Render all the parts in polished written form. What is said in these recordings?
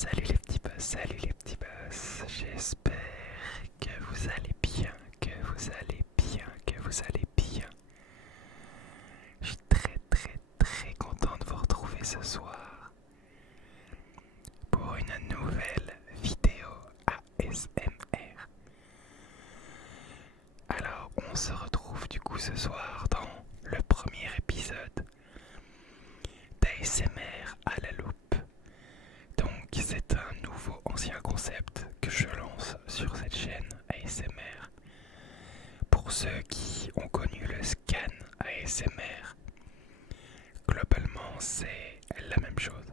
Salut les petits boss, salut les petits boss. J'espère que vous allez bien, que vous allez bien, que vous allez bien. Je suis très content de vous retrouver ce soir pour une nouvelle vidéo ASMR. Alors on se retrouve du coup ce soir dans le premier épisode d'ASMR à la loupe. Donc c'est un nouveau ancien concept que je lance sur cette chaîne ASMR. Pour ceux qui ont connu le scan ASMR, globalement c'est la même chose.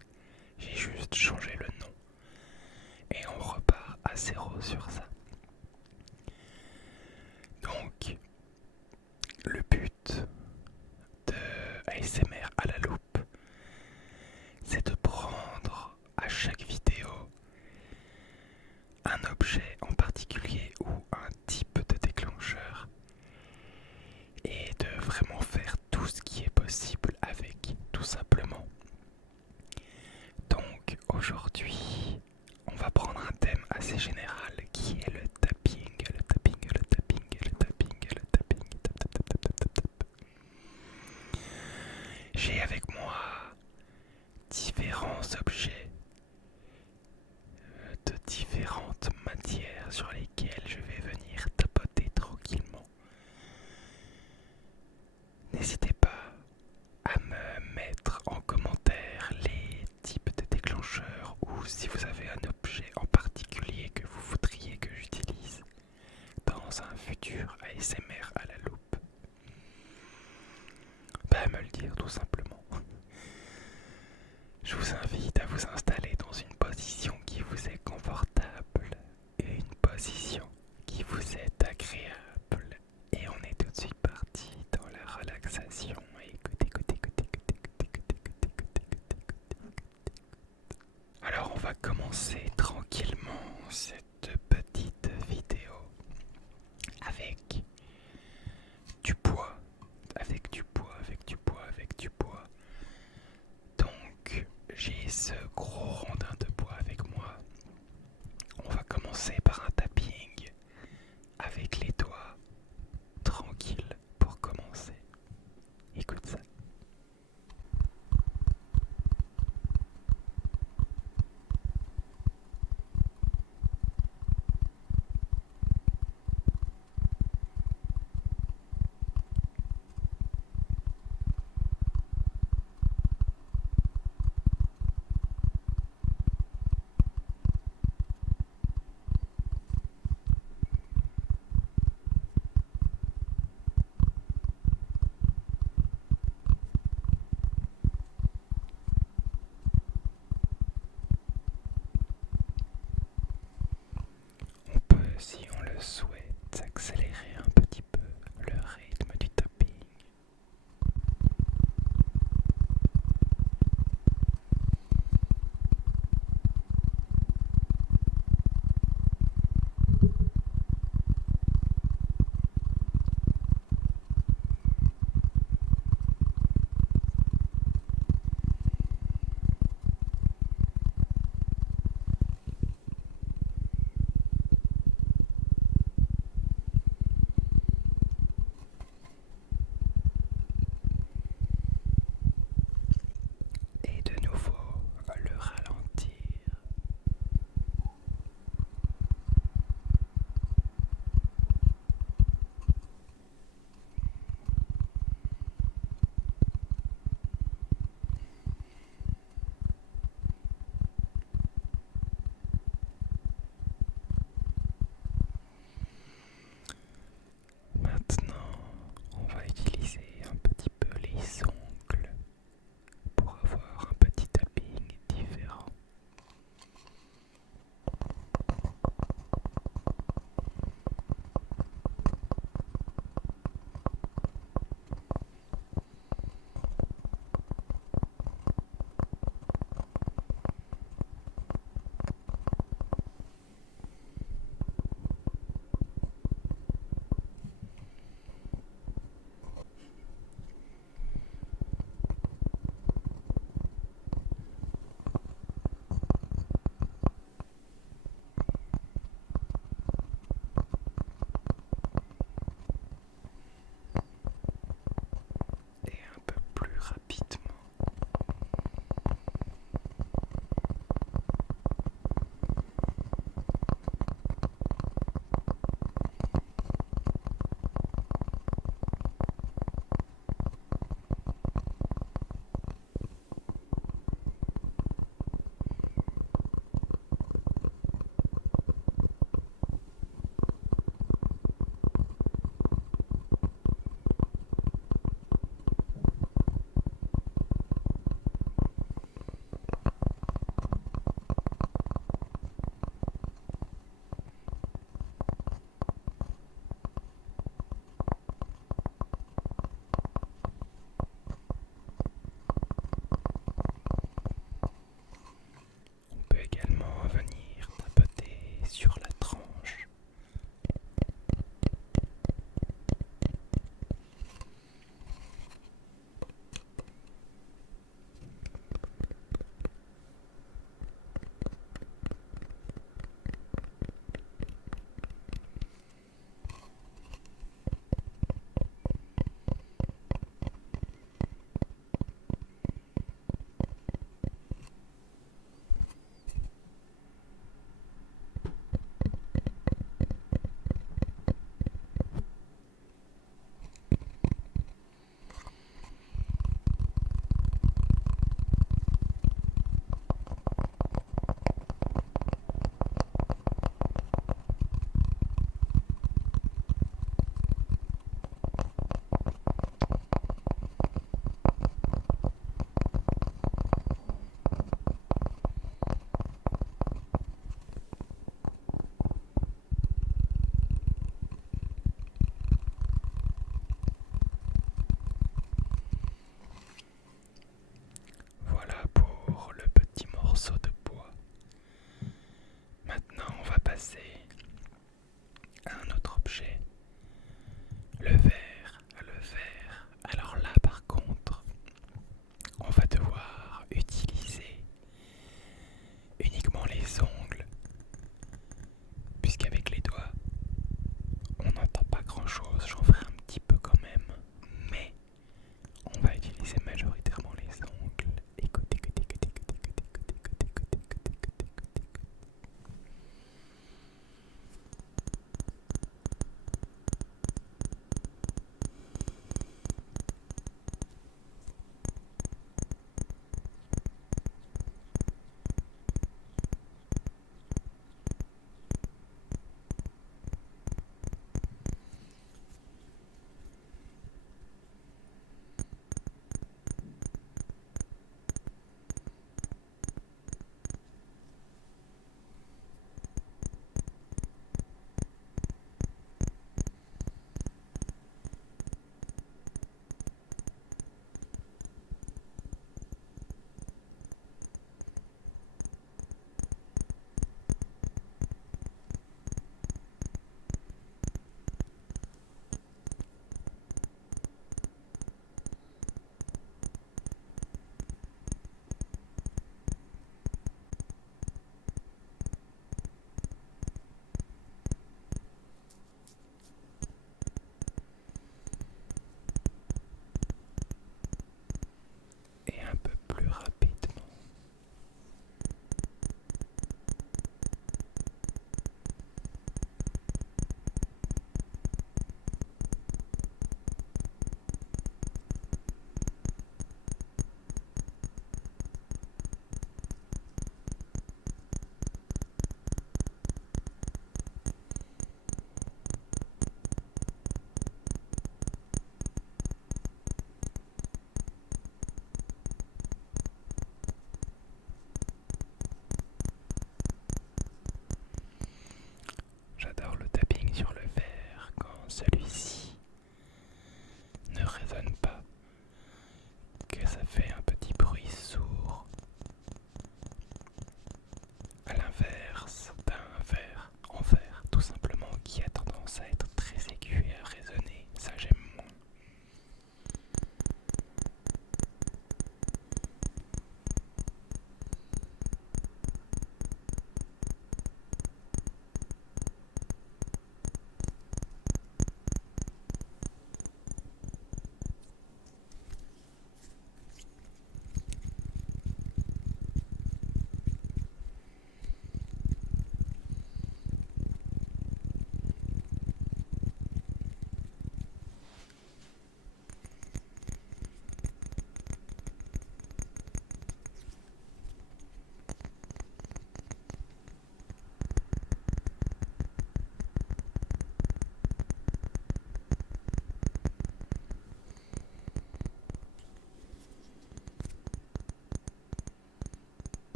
J'ai juste changé le nom et on repart à zéro sur ça. Donc le but de ASMR à la loupe, c'est de prendre à chaque vidéo un objet en particulier ou un type de déclencheur et de vraiment faire tout ce qui est possible avec, tout simplement. Donc aujourd'hui, on va prendre un thème assez général qui est le tapping, le tapping, le tapping, le tapping, le tapping, tap, tap, tap, tap, tap, tap, tap. J'ai avec moi différents objets de différentes matières sur lesquelles je vais venir tapoter tranquillement. N'hésitez pas à me mettre en commentaire les types de déclencheurs ou si vous avez un objet en particulier que vous voudriez que j'utilise dans un futur ASMR à la loupe. Bah, me le dire tout simplement. Je vous invite à vous installer dans une position qui vous est confortable et une position qui vous est agréable. Et on est tout de suite parti dans la relaxation. Alors on va commencer tranquillement cette petite vidéo avec du bois, avec du bois, avec du bois, avec du bois. Donc j'ai ce gros rondin de bois avec moi. On va commencer par un tapping avec les doigts, tranquille pour commencer. Écoute ça. On peut, si on le souhaite, accélérer un petit peu le rythme du tapping.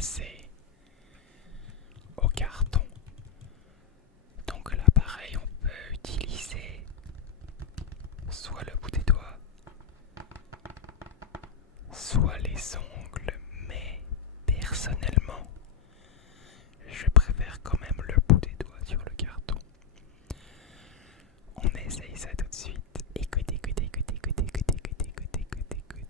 passer au carton. Donc là pareil, on peut utiliser soit le bout des doigts, soit les ongles, mais personnellement, je préfère quand même le bout des doigts sur le carton. On essaye ça tout de suite. Écoute, écoute, écoute, écoute, écoute, écoute, écoute, écoute, écoute.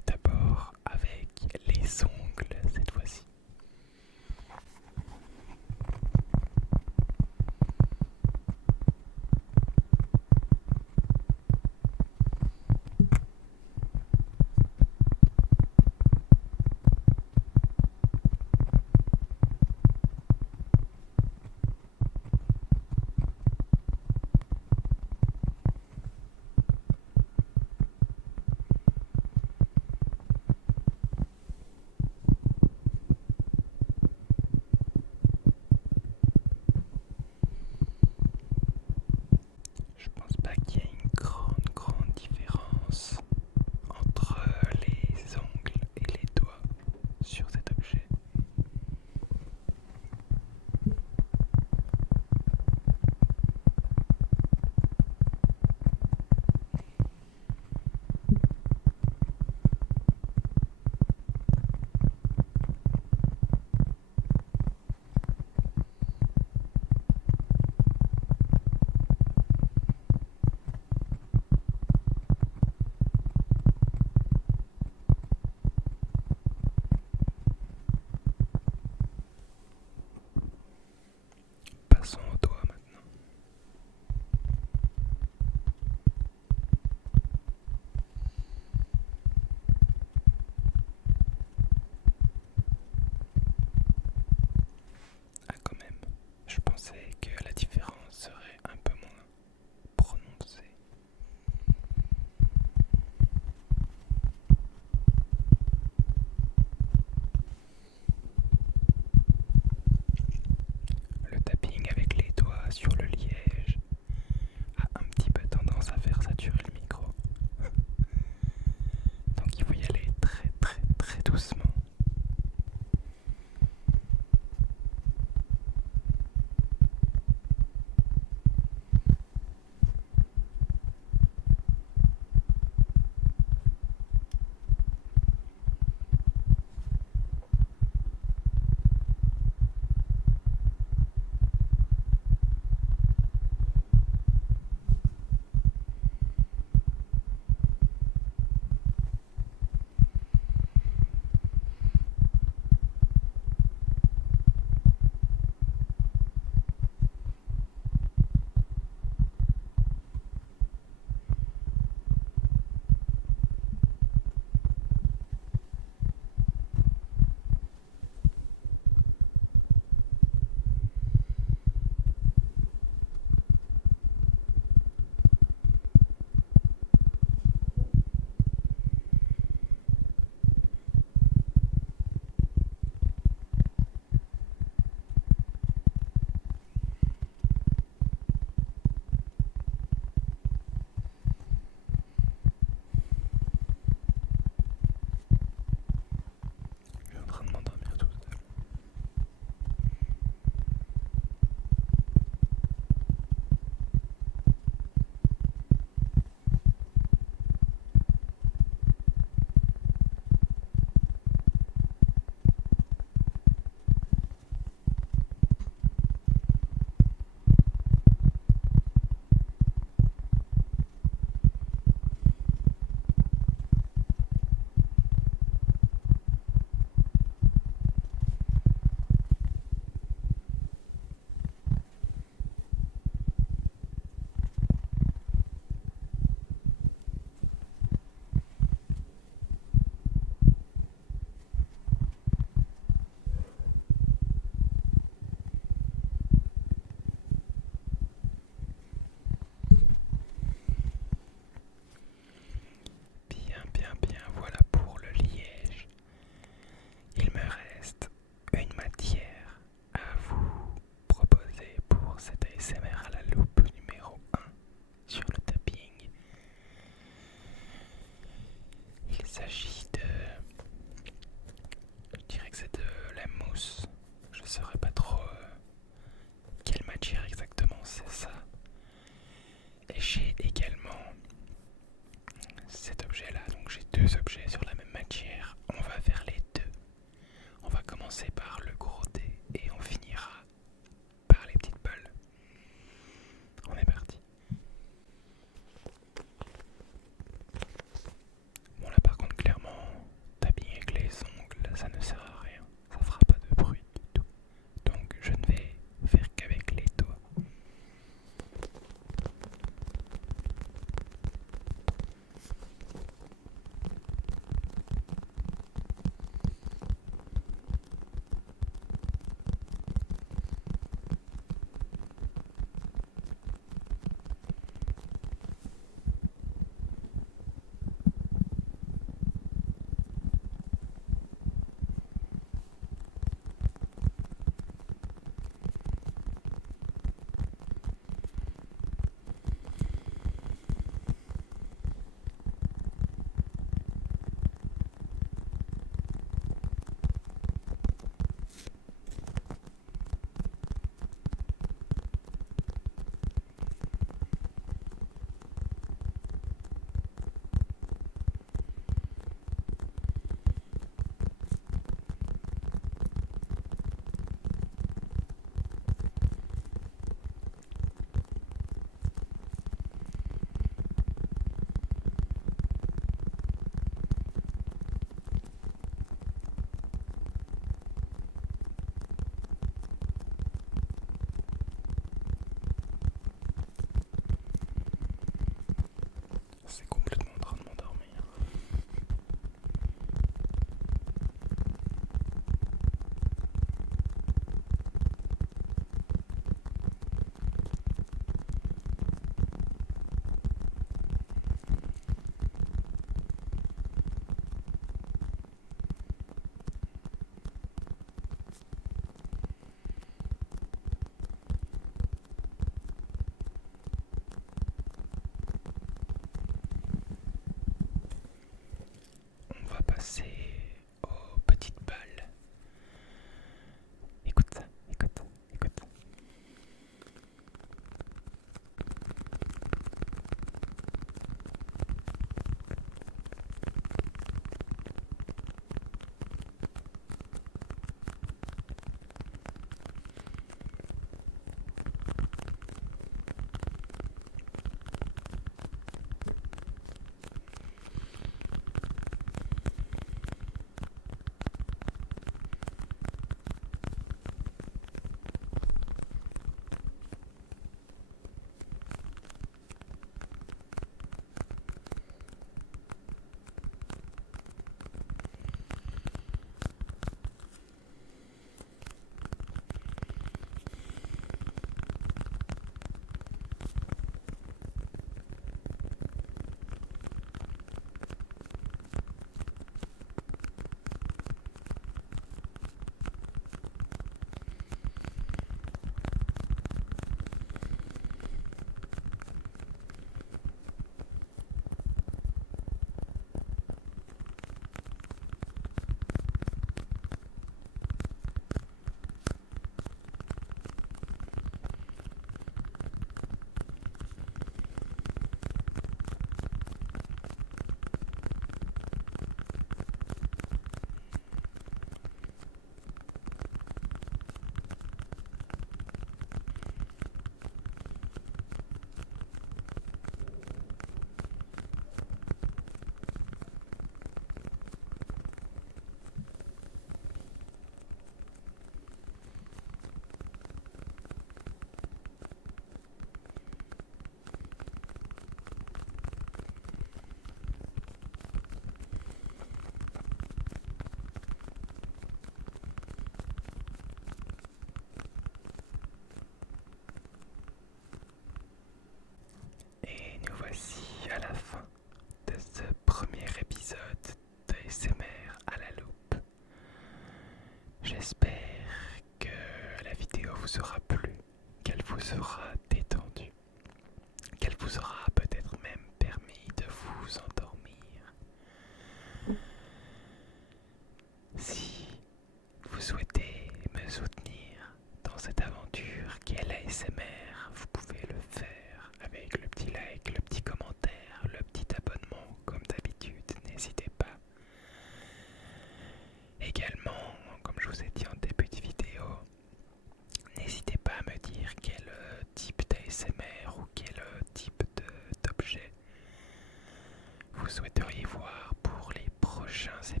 souhaiteriez voir pour les prochains épisodes?